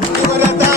Buenas tardes.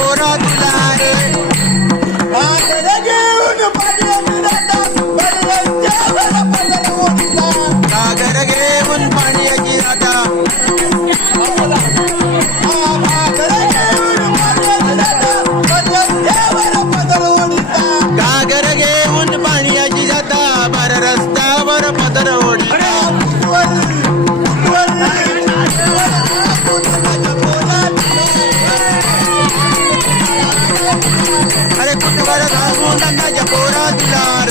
Ahora tú la மழை கொண்டு வரதாகவும் தந்தைய போராடினார்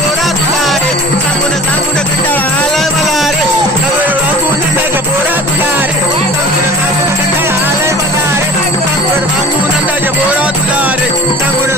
పోరాడుతారే సంగుణ సంగుణ గంట ఆలమలారే సంగుణ గంట పోరాడుతారే సంగుణ సంగుణ గంట ఆలమలారే సంగుణ సంగుణ గంట పోరాడుతారే సంగుణ